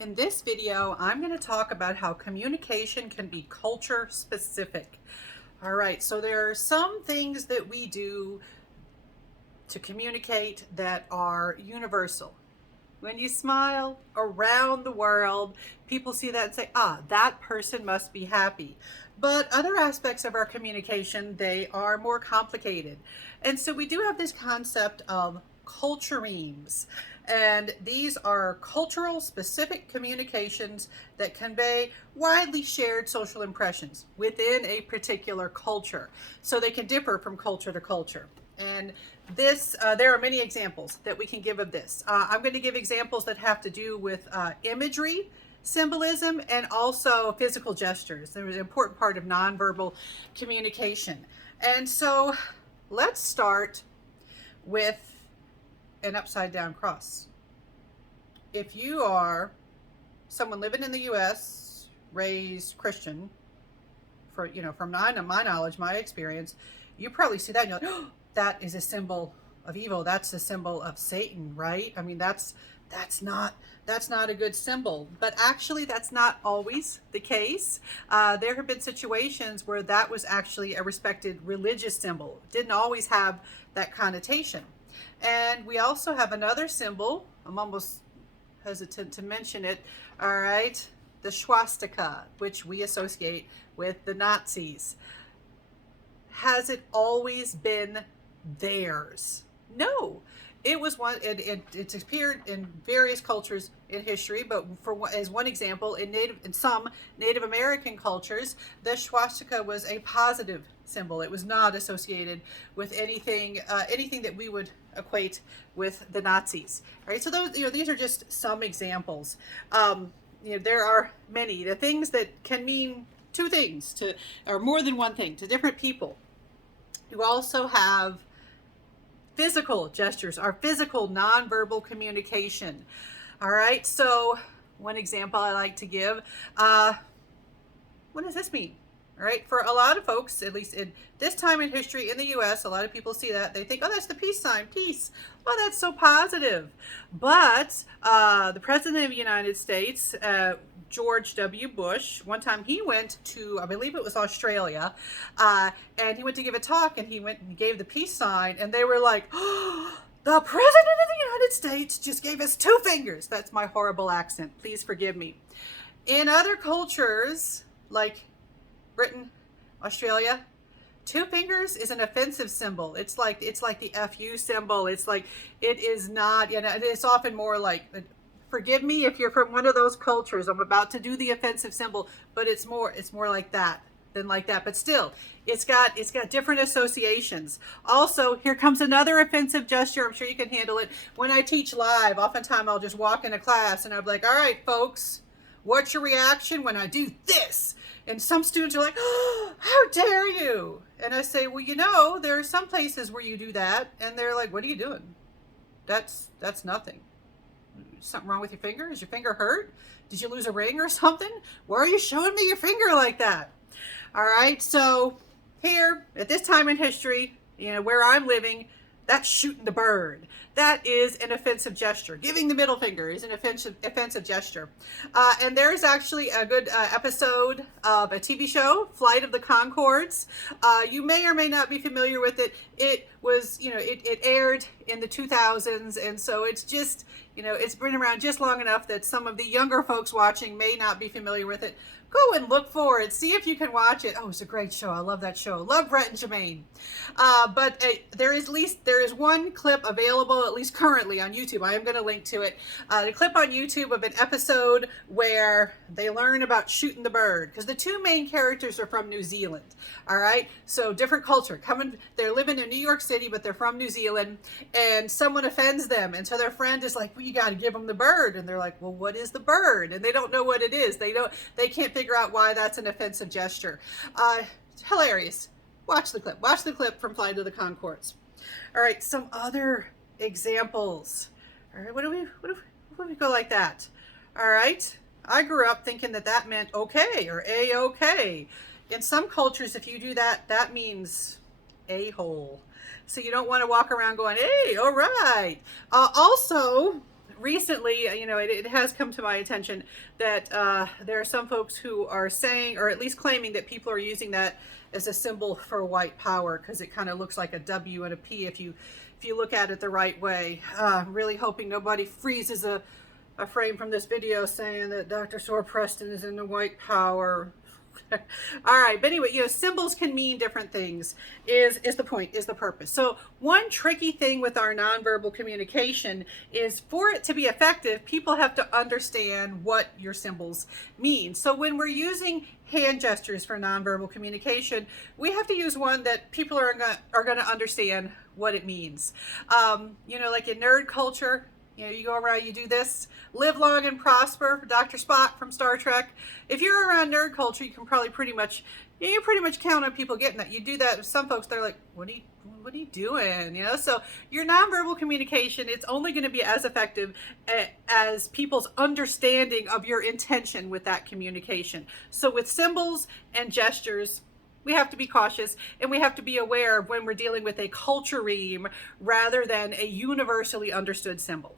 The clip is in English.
In this video, I'm going to talk about how communication can be culture specific. All right, so there are some things that we do to communicate that are universal. When you smile around the world, people see that and say, ah, that person must be happy. But other aspects of our communication, they are more complicated. And so we do have this concept of culturemes. And these are cultural specific communications that convey widely shared social impressions within a particular culture. So they can differ from culture to culture. And there are many examples that we can give of this. I'm going to give examples that have to do with imagery, symbolism, and also physical gestures. They're an important part of nonverbal communication. And so let's start with an upside down cross. If you are someone living in the U.S., raised Christian, from my knowledge, my experience, you probably see that and you're like, oh, that is a symbol of evil. That's a symbol of Satan, right? I mean, that's not a good symbol. But actually, that's not always the case. There have been situations where that was actually a respected religious symbol. It didn't always have that connotation. And we also have another symbol. I'm almost hesitant to mention it. All right, the swastika, which we associate with the Nazis. Has it always been theirs? No. It was one. It's appeared in various cultures in history, but as one example, in some Native American cultures, the swastika was a positive symbol. It was not associated with anything that we would equate with the Nazis. Right. So these are just some examples. There are many. The things that can mean two things or more than one thing to different people. You also have physical gestures, our physical nonverbal communication. All right, so one example I like to give, what does this mean? All right, for a lot of folks, at least in this time in history in the U.S., a lot of people see that. They think, oh, that's the peace sign, peace. Oh, that's so positive. But the President of the United States, George W. Bush, one time he went to, I believe it was Australia, and he went to give a talk, and he went and gave the peace sign, and they were like, oh, the President of the United States just gave us two fingers. That's my horrible accent. Please forgive me. In other cultures, like Britain, Australia, two fingers is an offensive symbol. It's like the FU symbol. It's like, it is not, it's often more like, forgive me if you're from one of those cultures. I'm about to do the offensive symbol, but it's more like that than like that. But still, it's got different associations. Also, here comes another offensive gesture. I'm sure you can handle it. When I teach live, oftentimes I'll just walk into class and I'll be like, all right, folks, what's your reaction when I do this? And some students are like, oh, how dare you? And I say, well, there are some places where you do that. And they're like, what are you doing? That's nothing. Something wrong with your finger? Is your finger hurt? Did you lose a ring or something? Why are you showing me your finger like that? All right, so here at this time in history, where I'm living, that's shooting the bird. That is an offensive gesture. Giving the middle finger is an offensive gesture. And there's actually a good episode of a TV show, Flight of the Conchords. You may or may not be familiar with it. It was, it aired in the 2000s. And so it's just, it's been around just long enough that some of the younger folks watching may not be familiar with it. Go and look for it. See if you can watch it. Oh, it's a great show. I love that show. Love Brett and Jermaine. But there is one clip available, at least currently on YouTube. I am going to link to it. The clip on YouTube of an episode where they learn about shooting the bird, because the two main characters are from New Zealand. All right, so different culture. They're living in New York City, but they're from New Zealand, and someone offends them, and so their friend is like, well, you got to give them the bird, and they're like, well, what is the bird? And they don't know what it is. They can't figure out why that's an offensive gesture. It's hilarious. Watch the clip from Flight of the Conchords. All right, some other examples. All right, what do we go like that? All right, I grew up thinking that meant okay or a-okay. In some cultures, if you do that, that means a-hole. So you don't want to walk around going, hey, all right. Also, recently, it has come to my attention that there are some folks who are saying, or at least claiming, that people are using that as a symbol for white power because it kind of looks like a W and a P if you look at it the right way. Really hoping nobody freezes a frame from this video saying that Dr. Sohr-Preston is in the white power. All right, but anyway, symbols can mean different things, is the point, is the purpose. So one tricky thing with our nonverbal communication is, for it to be effective, people have to understand what your symbols mean. So when we're using hand gestures for nonverbal communication, we have to use one that people are going to understand what it means. Like in nerd culture, you go around, you do this, live long and prosper, Dr. Spock from Star Trek. If you're around nerd culture, you can probably pretty much count on people getting that. You do that with some folks, they're like, what are you doing? So your nonverbal communication, it's only going to be as effective as people's understanding of your intention with that communication. So with symbols and gestures, we have to be cautious, and we have to be aware of when we're dealing with a cultureme rather than a universally understood symbol.